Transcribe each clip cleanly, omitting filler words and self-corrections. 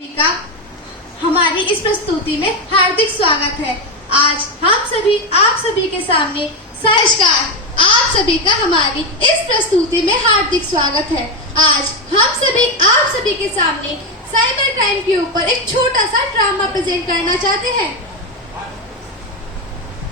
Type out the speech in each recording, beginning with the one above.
का हमारी इस प्रस्तुति में हार्दिक स्वागत है। आज हम सभी आप सभी के सामने नमस्कार, आप सभी का हमारी इस प्रस्तुति में हार्दिक स्वागत है। आज हम सभी आप सभी के सामने साइबर क्राइम के ऊपर एक छोटा सा ड्रामा प्रेजेंट करना चाहते हैं।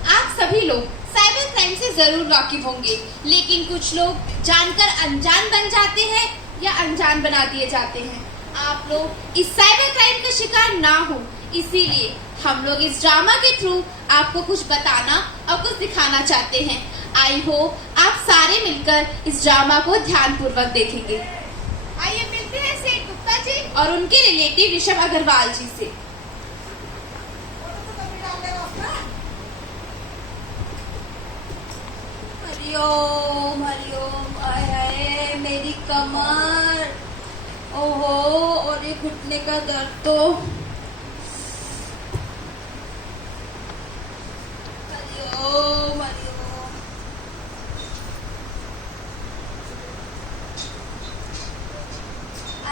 आप सभी लोग साइबर क्राइम से जरूर वाकिफ होंगे, लेकिन कुछ लोग जानकर अनजान बन जाते हैं या अनजान बना दिए जाते हैं। आप लोग इस साइबर क्राइम का शिकार ना हो, इसीलिए हम लोग इस ड्रामा के थ्रू आपको कुछ बताना और कुछ दिखाना चाहते हैं। आई होप आप सारे मिलकर इस ड्रामा को ध्यानपूर्वक देखेंगे। आइए मिलते हैं सेठ गुप्ता जी और उनके रिलेटिव ऋषभ अग्रवाल जी से। हरिओम हरिओम। आय हाय मेरी कमर, ओहो, और ये घुटने का दर्द तो। हरिओम हरिओम।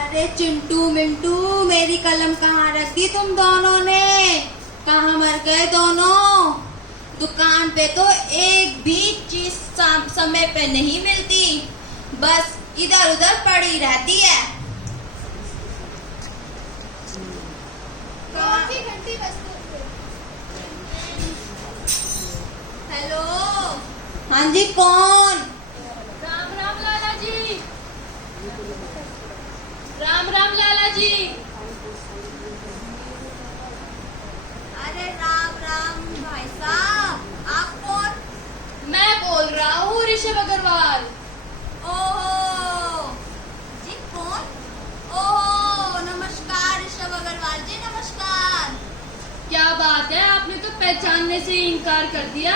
अरे चिंटू मिंटू, मेरी कलम कहाँ रख दी तुम दोनों ने? कहाँ मर गए दोनों? दुकान पे तो एक भी चीज समय पे नहीं मिलती, बस इधर उधर पड़ी रहती है। हेलो, हाँ जी, कौन? राम राम लाला जी। राम राम लाला जी। अरे राम राम भाई साहब, आप कौन? मैं बोल रहा हूँ ऋषभ अग्रवाल। ओहो जी, कौन? ओहो, नमस्कार ऋषभ अग्रवाल जी, नमस्कार। क्या बात है, आपने तो पहचानने से इनकार कर दिया।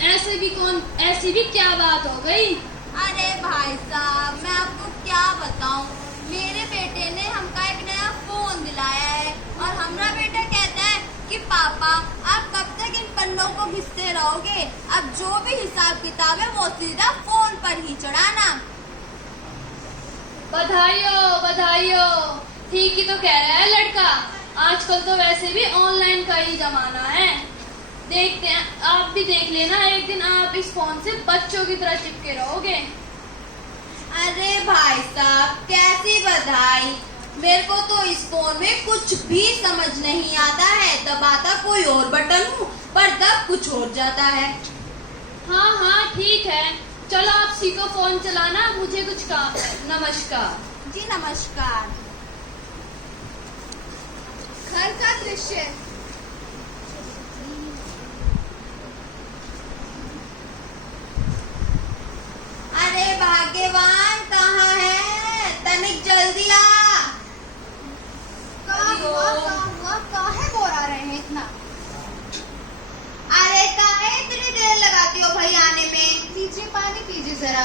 ऐसी भी क्या बात हो गई? अरे भाई साहब, मैं आपको क्या बताऊं, मेरे बेटे ने हमका एक नया फोन दिलाया है और हमारा बेटा कहता है कि पापा आप कब तक इन पन्नों को घिसते रहोगे, अब जो भी हिसाब किताब है वो सीधा फोन पर ही चढ़ाना। बधाई हो बधाई हो। ठीक ही तो कह रहा है लड़का, आजकल तो वैसे भी ऑनलाइन का ही जमाना है। देखते हैं, आप भी देख लेना, एक दिन आप इस फोन से बच्चों की तरह चिपके रहोगे। अरे भाई साहब, कैसी बधाई, मेरे को तो इस फोन में कुछ भी समझ नहीं आता है। दबाता कोई और बटन हूँ पर दब कुछ और जाता है। हाँ हाँ ठीक है, चलो आप सीखो फोन चलाना, मुझे कुछ काम है। नमस्कार जी, नमस्कार। घर का दृश्य। अरे भाग्यवान, कहाँ है? तनिक जल्दी आ। काहे बोरा रहे हैं इतना? अरे काहे इतनी देर लगाती हो भाई आने में? लीजिए पानी पीजिए जरा।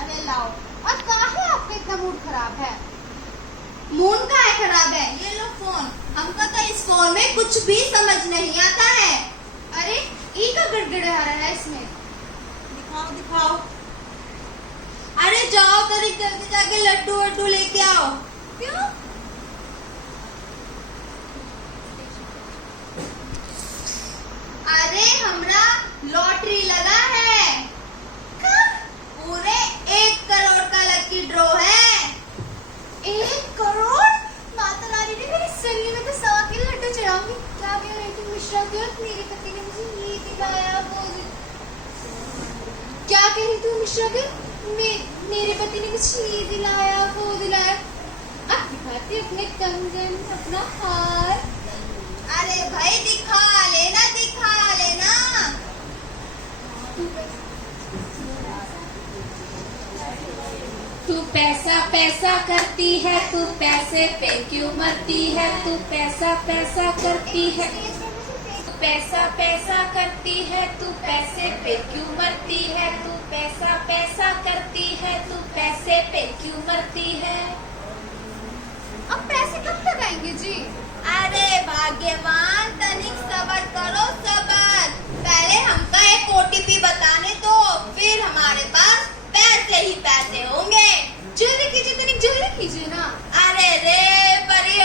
अरे लाओ। और काहे आपका इतना मूड खराब है? मूड काहे खराब है? ये लो फोन, हमको तो इस फोन में कुछ भी समझ नहीं आता है। अरे ई का गड़गड़ा रहा है इसमें। दिखाओ दिखाओ। अरे जाओ, तनिक जल्दी जाके लड्डू वड्डू लेके आओ। क्यों? अरे हमरा लॉटरी लगा है। कब? पूरे 1 करोड़ का लकी ड्रॉ है। 1 करोड़? माता रानी ने मेरी सल्ली में तो 100 के लड्डू चढ़ाऊंगी। क्या कह रही थी मिश्रा तुरंत? मेरे पति ने मुझे ये दिलाया वो क्या कह रही तू मिश्रा के? मेरे पति ने मुझे ये दिलाया वो दिलाया। अब दिखाती अपने कंगन, अपना हार। अरे भाई दिखा लेना, दिखा लेना। तू पैसा पैसा करती है, तू पैसे पे क्यों मरती है? तू पैसा पैसा करती है, पैसा पैसा करती है, तू पैसे पे क्यों मरती है? तू पैसा पैसा करती है, तू पैसे पे क्यों मरती है? अब पैसे कब तक आएंगे जी? अरे भाग्यवान, तनिक सबर करो, सबर। पहले हमका एक OTP बताने दो, फिर हमारे पास पैसे ही पैसे होंगे। जल्दी कीजिए, तनिक जल्दी कीजिए ना। अरे रे, पर ये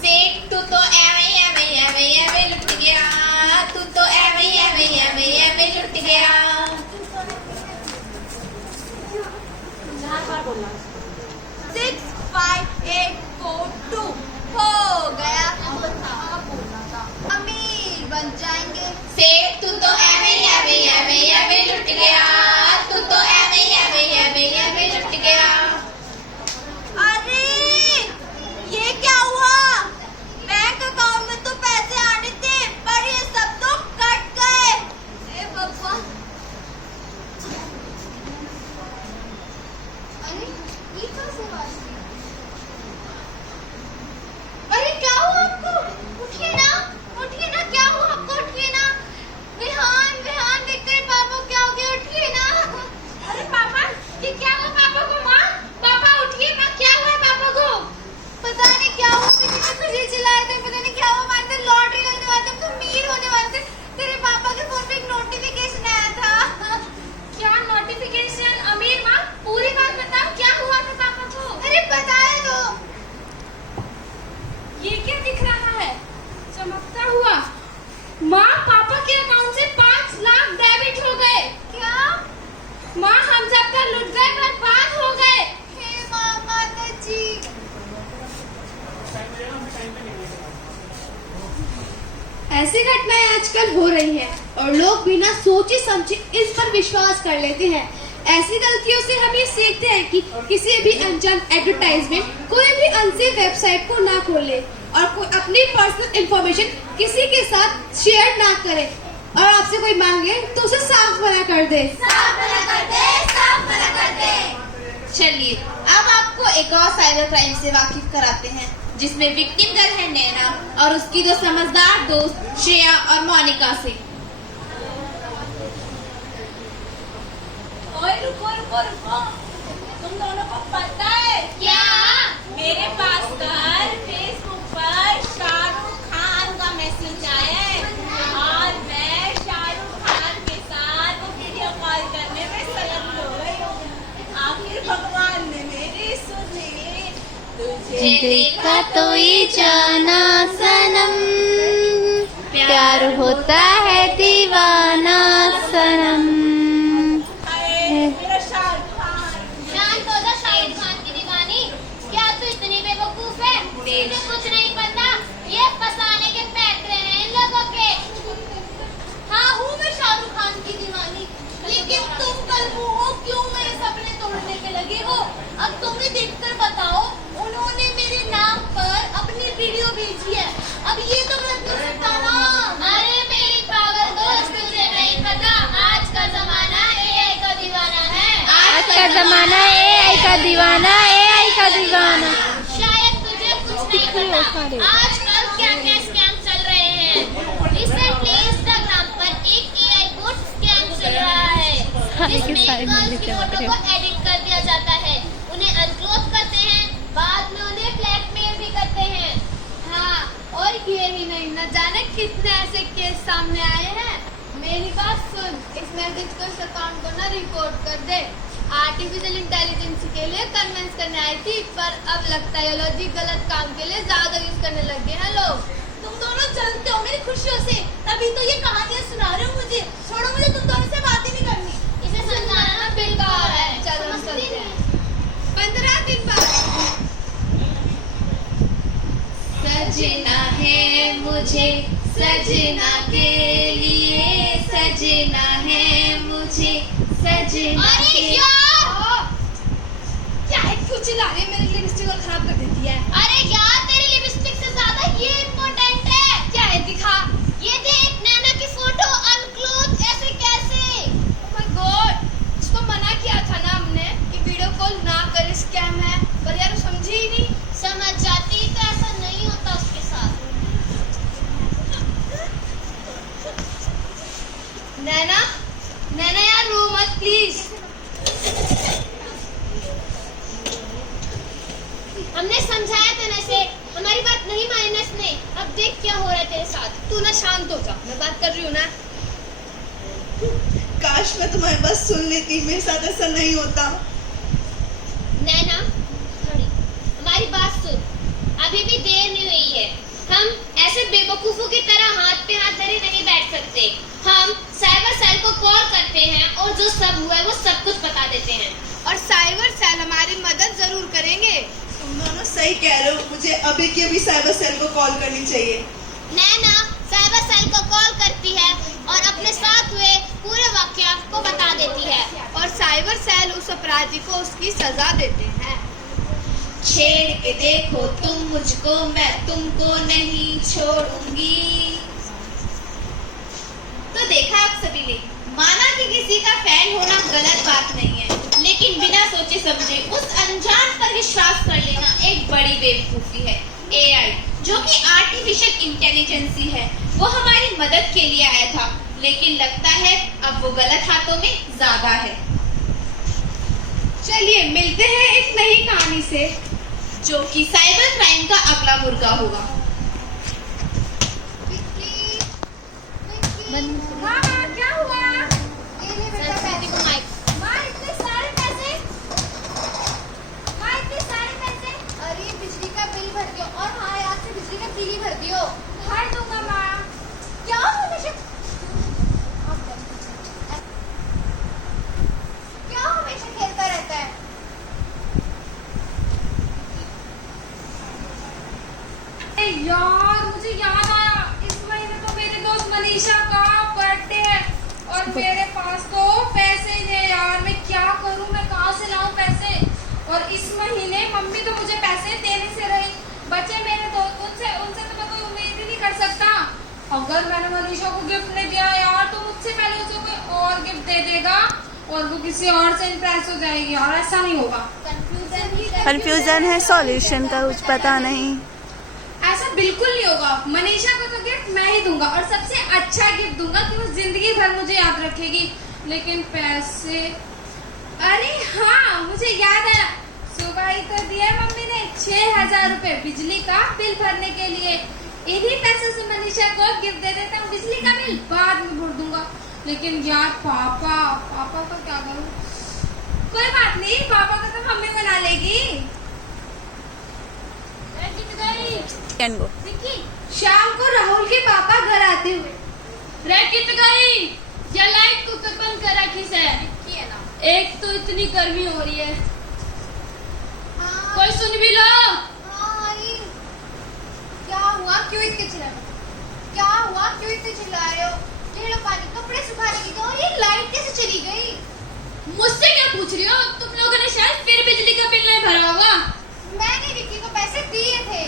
सेठ तू तो एवे लुट गया, तू तो एवे लुट गया। 6, 5, 8, 4, 2 हो गया। अब बोलना था अमीर बन जाएंगे। सेठ तू तो एवे लुट गया, तू तो एवे लुट गया। अरे ये क्या हुआ? बैंक अकाउंट में तो पैसे आने थे पर ये सब तो कट गए। ए बाबा, अरे ये कहाँ से आवाज आई? अरे क्या हुआ आपको? उठिए ना, क्या हुआ आपको? उठिए ना। विहान देख कर पापा क्या हो गया? उठिए ना। अरे पापा, ये क्या हुआ पापा को? माँ, पापा उठिए, माँ क्या हुआ पापा को? पता नहीं क्या हुआ, पीछे से खुशी चिल्ला रहे थे, पता नहीं क्या हुआ। हमारे तो लॉटरी लगने वाली थी, हम तो अमीर होने वाले थे। तेरे पापा के फोन पे एक नोटिफिकेशन आया था। क्या नोटिफिकेशन? अमीर माँ पूरी बात बताओ, क्या हुआ था पापा को? अरे बताया तो। ये क्या दिख रहा है चमकता हुआ? माँ, पापा के अकाउंट से 5 लाख डेबिट हो गए। क्या? माँ, हम जब तक लुट गए बर्बाद हो गए। हे माता जी। ऐसी घटनाएं आजकल हो रही हैं और लोग बिना सोचे समझे इस पर विश्वास कर लेते हैं। ऐसी गलतियों से हम ये सीखते हैं कि किसी भी अनजान एडवर्टाइजमेंट, कोई भी अनसेफ वेबसाइट को ना खोले और कोई अपनी पर्सनल इंफॉर्मेशन किसी के साथ शेयर ना करें। और आपसे कोई मांगे तो उसे साफ मना कर दे। साफ मना कर दे। चलिए अब आपको एक और साइबर क्राइम से वाकिफ कराते हैं, जिसमें विक्टिम गर्ल है नैना और उसकी दो समझदार दोस्त श्रेया और मोनिका से। ओए रुको, तुम दोनों को पता है क्या? मेरे पास कल फेसबुक पर शाहरुख खान का मैसेज आया है और मैं शाहरुख खान के साथ वीडियो कॉल करने में संलग्न हो गई हूँ। आखिर भगवान ने मेरी सुनी। तुझे देखा तो ये जाना सनम, प्यार होता है दीवाना सनम। मेरा शाहरुख खान। शांत हो जा शाहरुख खान की दीवानी। क्या तू इतनी बेवकूफ है? तुझे कुछ नहीं पता, ये फंसाने के पैतरे हैं इन लोगों के। हाँ हूँ मैं शाहरुख खान की दीवानी, लेकिन तुम कल हो क्यों मेरे सपने तोड़ने पे लगे हो? अब तुम्हें देखकर बताओ, उन्होंने मेरे नाम पर अपनी वीडियो भेजी है। अब ये तो गलत हो सकता ना। अरे मेरी पागल दोस्त, तुझे नहीं पता आज का जमाना AI का दीवाना है। आज का जमाना AI का दीवाना, AI का दीवाना। शायद तुझे कुछ नहीं पता आजकल क्या क्या स्कैम चल रहे हैं। रिसेंटली इंस्टाग्राम पर एक AI बोट स्कैम चल रहा है, जिसमें गर्ल्स की फोटो को एडिट कर दिया जाता है, उन्हें अनक्लोज करते हैं, बाद में उन्हें ब्लैकमेल भी करते हैं। हाँ, और ये ही नहीं, न जाने कितने ऐसे केस सामने आए हैं। मेरी बात सुन, इस मैसेज को इस अकाउंट को ना रिपोर्ट कर दे। आर्टिफिशियल इंटेलिजेंस के लिए कन्विंस करने आई थी, पर अब लगता है ये गलत काम के लिए ज्यादा यूज करने लग गए हैं लोग। तुम दोनों चलते हो मेरी खुशियों से, तभी तो ये कहानियां सुना रहे हो मुझे। छोड़ो मुझे, तुम दोनों से बात ही नहीं करनी। इसे समझाना बेकार है। चलो चलते हैं। 15 दिन बाद सजना है मुझे, सजना के लिए सजना है मुझे, सजना अरे के। यार, क्या है, क्यों चिल्ला रही है? मेरी लिपस्टिक और खराब कर देती है। अरे यार, तेरी लिपस्टिक से ज्यादा ये इम्पोर्टेंट है। क्या है, दिखा। ये देख, नैना की फोटो अनक्लोज, ऐसे कैसे? Oh my God, उसको मना किया था ना हमने कि वीडियो कॉल ना करे, स्कैम है, पर यार वो समझी ही नहीं। समझ जाती तो ऐसा नहीं होता उसके साथ। नैना, नैना यार रो मत प्लीज। हमने समझाया था ना इसे, हमारी बात नहीं मानी ना इसने। अब देख क्या हो रहा है तेरे साथ। तू ना शांत हो जा, मैं बात कर रही हूँ ना। काश मैं तुम्हारी बात सुन लेती, मेरे साथ ऐसा नहीं होता। नैना, खड़ी, हमारी बात सुन। जो सब हुआ है वो सब कुछ बता देते हैं। और साइबर सेल हमारी मदद जरूर करेंगे। तुम दोनों सही कह रहे हो, मुझे अभी के अभी साइबर सेल को कॉल करनी चाहिए। नैना साइबर सेल को कॉल करती है और अपने साथ हुए पूरे वाकयात को बता देती है। और साइबर सेल उस अपराधी को उसकी सजा देते हैं। छेड़ के देखो तुम मुझको, मैं तुमको नहीं छोड़ूंगी। तो देखा आप सभी ने, माना कि किसी का फैन होना गलत बात नहीं है, लेकिन बिना सोचे समझे उस अनजान पर विश्वास कर लेना एक बड़ी बेवकूफी है। एआई जो कि आर्टिफिशियल इंटेलिजेंसी है, वो हमारी मदद के लिए आया था, लेकिन लगता है अब वो गलत हाथों में ज्यादा है। चलिए मिलते हैं एक नई कहानी से, जो कि साइबर क्राइम का अगला मुर्गा होगा। मामा क्या हुआ? ये ले बेटा पैसे। माँ इतने सारे पैसे? माँ इतने सारे पैसे? अरे बिजली का बिल भर दियो और हाँ आज से बिजली का बिल ही भर दियो। भर दूंगा माँ। क्या हमेशा खेलता रहता है? यार मुझे याद आया, इस महीने तो मेरे दोस्त मनीषा का बर्थडे है और मेरे पास तो पैसे नहीं है यार। मैं क्या करूं, मैं कहाँ से लाऊं पैसे? और इस महीने मम्मी तो मुझे पैसे देने से रही, बचे मेरे दोस्त, उनसे तो मैं कोई उम्मीद ही नहीं कर सकता। अगर मैंने मनीषा को गिफ्ट नहीं दिया यार, तो मुझसे पहले उसे कोई और गिफ्ट दे देगा और वो किसी और से इम्प्रेस हो जाएगी यार। ऐसा नहीं होगा। कंफ्यूजन है, सॉल्यूशन का कुछ पता नहीं। ऐसा बिल्कुल नहीं होगा। मनीषा को तो गिफ्ट मैं ही दूंगा और सबसे अच्छा गिफ्ट दूंगा कि वो जिंदगी भर मुझे याद रखेगी। लेकिन पैसे, अरे हाँ मुझे याद है, सुबह ही तो दिया मम्मी ने 6,000 रुपए बिजली का बिल भरने के लिए। इन्हीं पैसों से मनीषा को गिफ्ट दे देता हूँ, बिजली का बिल बाद में भर दूंगा। लेकिन यार पापा का क्या करूँ? कोई बात नहीं, पापा को तो मम्मी मना लेगी। शाम को राहुल के पापा घर आते हुए, रैकेट गई या लाइट को बंद कर रखी से। एक तो इतनी गर्मी हो रही है, कोई सुन भी लो। क्या हुआ? क्यों इतने चिल्ला रहे हो? क्या हुआ? क्यों इतने चिल्ला रहे हो? ले लो पानी, कपड़े सुखाने की। तो ये लाइट कैसे चली गई? मुझसे क्या पूछ रही हो? तुम लोगों ने शायद फिर बिजली का बिल नहीं भरा होगा। मैंने विक्की को पैसे दिए थे।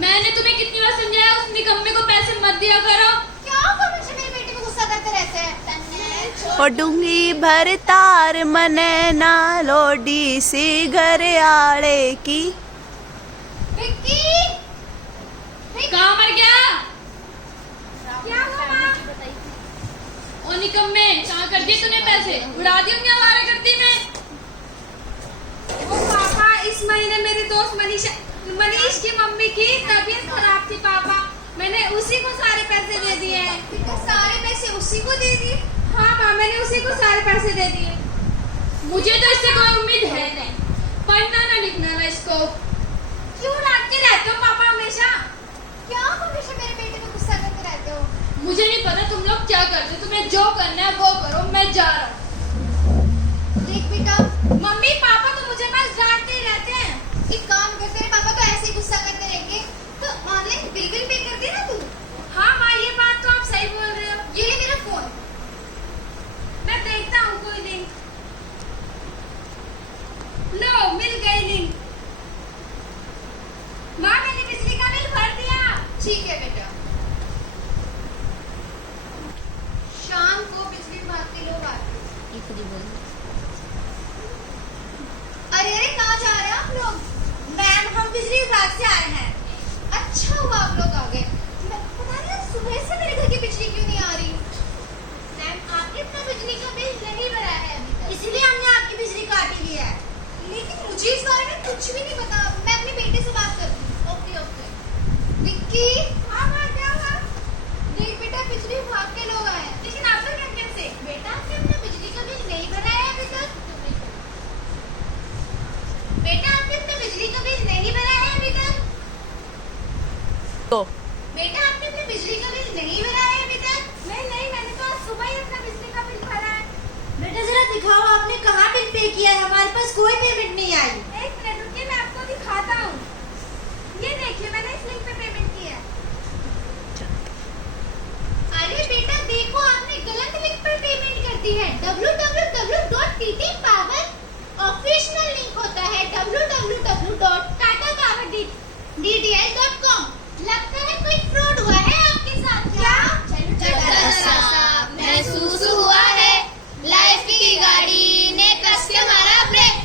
मैंने तुम्हें कितनी बार समझाया उस निकम्मे को पैसे मत दिया करो। क्या हमेशा मेरे बेटे पे गुस्सा करते रहते हैं? और डूंगी भर तार मने ना लोडी सी घर आड़े की। विक्की कहाँ मर गया? क्या हुआ माँ? ओ निकम्मे, कहाँ कर दिए तूने पैसे? उड़ा दिए होंगे आवारा गर्दी में। ओ पापा, इस महीने मेरे दोस्त मनीष की मम्मी की तबीयत खराब थी पापा, मैंने उसी को सारे पैसे दे दिए हैं। सारे पैसे उसी को दे दिए? हाँ माँ, मैंने उसी को सारे पैसे दे दिए। मुझे तो इससे कोई उम्मीद है नहीं। पढ़ना ना लिखना ना इसको। क्यों डांटते रहते हो पापा हमेशा? क्या हमेशा मेरे बेटे पे गुस्सा करते रहते हो? मुझे नहीं पता तुम लोग क्या करते हो, तुम्हें जो करना है वो करो, मैं जा रहा हूँ। देख बेटा, मम्मी पापा तो मुझे बस डांटते ही रहते हैं। एक काम कर, तेरे पापा तो ऐसे ही गुस्सा करते रहेंगे तो ऑनलाइन बिल पे कर दे ना तू। हाँ माँ, ये बात तो आप सही बोल रहे हो। ये ले मेरा फोन। मैं देखता हूँ कोई लिंक। लो, मिल गई लिंक। माँ, मैंने बिजली का बिल भर दिया। ठीक है बेटा। शाम को बिजली विभाग के लोग आते। अरे कहाँ जा रहे हैं आप लोग? मैम, हम बिजली विभाग से आए हैं। अच्छा हुआ आप लोग आ गए। पता नहीं सुबह से मेरे घर की बिजली क्यों नहीं आ रही? मैम, आपने अपना बिजली का बिल नहीं भरा है अभी तक, इसलिए हमने आपकी बिजली काटी ली है। लेकिन मुझे इस बारे में कुछ भी नहीं पता। मैं अपने बेटे से बात करती हूँ। ओके। विक्की। हाँ माँ, क्या हुआ? देख बेटा, बिजली विभाग के लोग आए हैं। लेकिन आपका क्या कैसे? बेटा, आपने अपना बिजली का बिल नहीं भरा है अभी तक? बेटा, आपने अपना बिजली का बिल नहीं भरा है अभी तक? बेटा, आपने अपना बिजली का बिल नहीं भरा है अभी तक? नहीं, मैंने तो आज सुबह ही अपना बिजली का बिल भरा है। बेटा जरा दिखाओ आपने कहाँ बिल पे किया है, हमारे पास कोई पेमेंट नहीं आई। एक मिनट रुकिए, मैं आपको दिखाता हूँ। ये देखिए, मैंने इस लिंक पे पेमेंट किया है। अरे बेटा देखो, आपने गलत लिंक पर पेमेंट कर दी है। www.ttpower ऑफिशियल लिंक होता है www.tatapower.com। लगता है कोई फ्रॉड हुआ है आपके साथ। क्या महसूस हुआ है लाइफ की गाड़ी ने कस के मारा ब्रेक।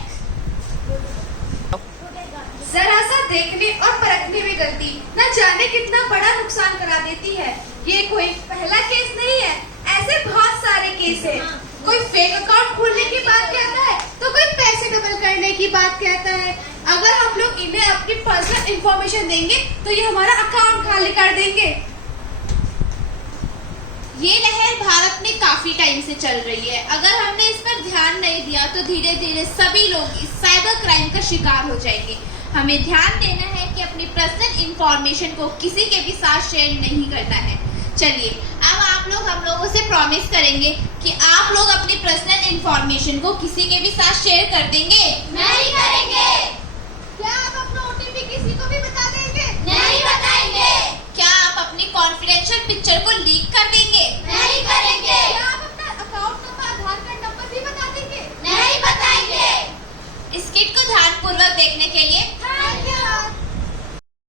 जरा सा देखने और परखने में गलती न जाने कितना बड़ा नुकसान करा देती है। ये कोई पहला केस नहीं है, ऐसे बहुत सारे केस हैं। कोई फेक अकाउंट खोलने की बात कहता है तो कोई पैसे डबल करने की बात कहता है। अगर हम लोग इन्हें अपनी पर्सनल इंफॉर्मेशन देंगे तो ये हमारा अकाउंट खाली कर देंगे। ये लहर भारत में काफी टाइम से चल रही है। अगर हमने इस पर ध्यान नहीं दिया तो धीरे धीरे सभी लोग इस साइबर क्राइम का शिकार हो जाएंगे। हमें ध्यान देना है कि अपनी पर्सनल इंफॉर्मेशन को किसी के भी साथ शेयर नहीं करना है। चलिए अब आप लोग हम लोगों से प्रॉमिस करेंगे कि आप लोग अपनी पर्सनल इंफॉर्मेशन को किसी के भी साथ शेयर कर देंगे। नहीं करेंगे। क्या आप अपना OTP किसी को भी बता